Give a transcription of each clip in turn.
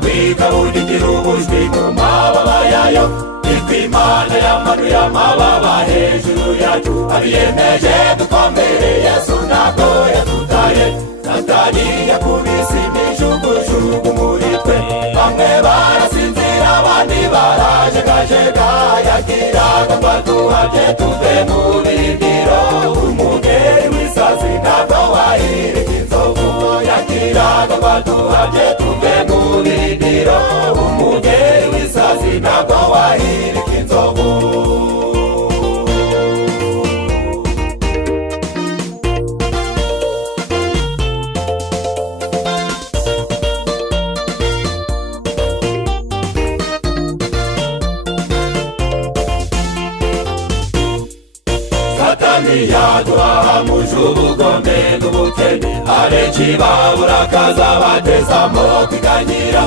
kwikaburigira ubujwi mu mababa yayo. Niko Imana yamanuye amababa hejuru yacu, abiyemeje dukomere, Yesu ntabwo yadutaye. Satani yakubise imijugujugu muri twe, bamwe barasinzira abandi barajegajega, yagiraga ngo aduhabye tuve mu birindiro. Umugeri w'isazi ntabwo wahirika inzovu, yagiraga ngo aduhabye tuve mu birindiro. Umugeri w'isazi ntabwo wahirika inzovu. Satani yaduhahamuje ubugome n'ubukene, abenshi babura akazi abatezamo kwiganyira,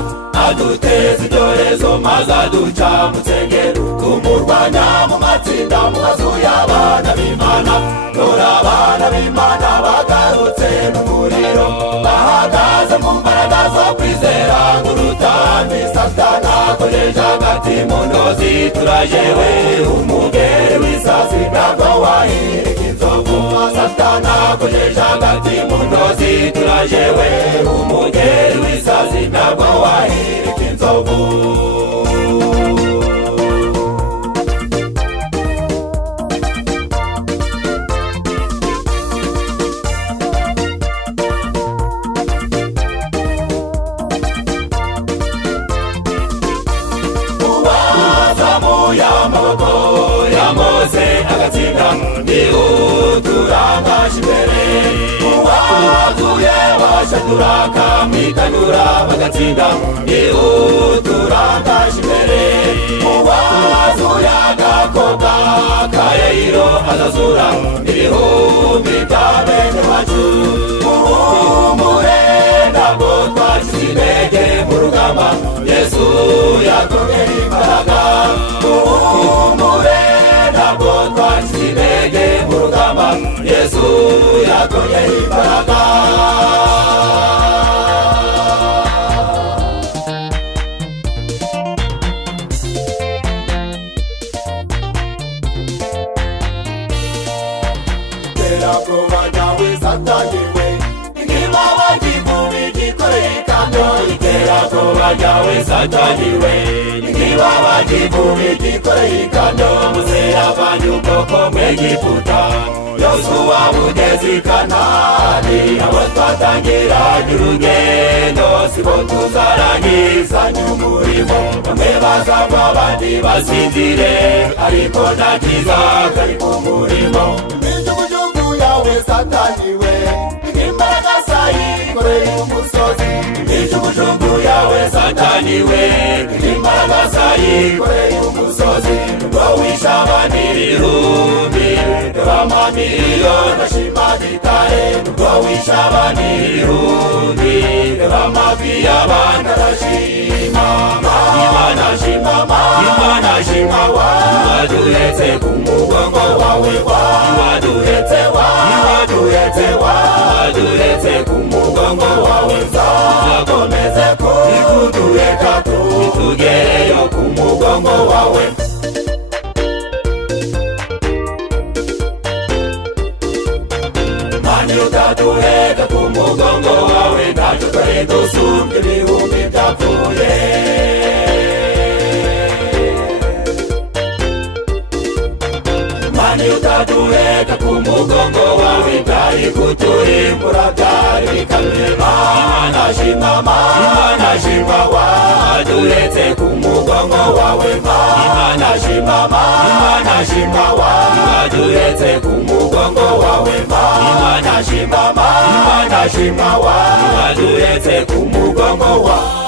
aduteza ibyorezo maze aduca mu nsengero. Tumurwanya mu matsinda mu mazu y'abana b'Imana, dore abana b'Imana bagarutse n'umuriro, bahagaze mu mbaraga zo kwizera nk'urutambi. Satani akoresha agati mu ntozi, turajewe umugeri w'isazi ntabwo wahirika inzovu. Satani akoresha agati mu ntozi, turajewe umugeri w'isazi ntabwo wahirika inzovu. Amaboko ya Mose agatsinda, ni uturangaje imbere. Uwaguye washaturaka mwitanura bagatsinda, ni uturangaje imbere. Uwazuye agakobwa ka Yayiro azazura ibihumbi bya bene wacu. Muhumure ntabwo twaciye intege mu rugamba, Yesu yatongera imbaraga. Muhumure ntabwo twaciye intege mu rugamba, Yesu yatongera imbaraga. Terabwoba ryawe Satani we, nk'ibaba ry'ivumbi ryikoreye ikamyo. Iterabwoba ryawe Satani we, nk'ibaba ry'ivumbi ryikoreye ikamyo. Mose yavanye ubwoko mu Egiputa, Yosuwa bugeze i Kanani. Abo twatangiranye urugendo sibo tuzarangizanya umurimo, bamwe bazagwa abandi basinzire, ariko nta kiza kari ku murimo. Imijugujugu yawe Satani we, imbaraga zayikoreye umusozi. Imijugujugu yawe Satani we, imbaraga zayikoreye umusozi. Ngo wishe abandi ibihumbi, b'amamiliyoni ashima gitare. Ngo wishe abandi ibihumbi, b'amavi y'abandi arashima. Imana shima, Imana shima, waduhetse ku mugongo wawe, waduhetse ku mugongo wawe. Nzakomeze kuduheka tugereyo ku mugongo wawe. Mani utaduheka ku mugongo wawe, ntacyo twari dusumbye ibihumbi byapfuye. Mani utaduheka ku mugongo wawe, byari kuturimbura, byari bikamye. Imana shima, Imana shima, waduhetse ku mugongo wawe. Imana shima, Imana shima, waduhetse ku mugongo wawe. Imana shima, Imana shima, waduhetse ku mugongo wawe.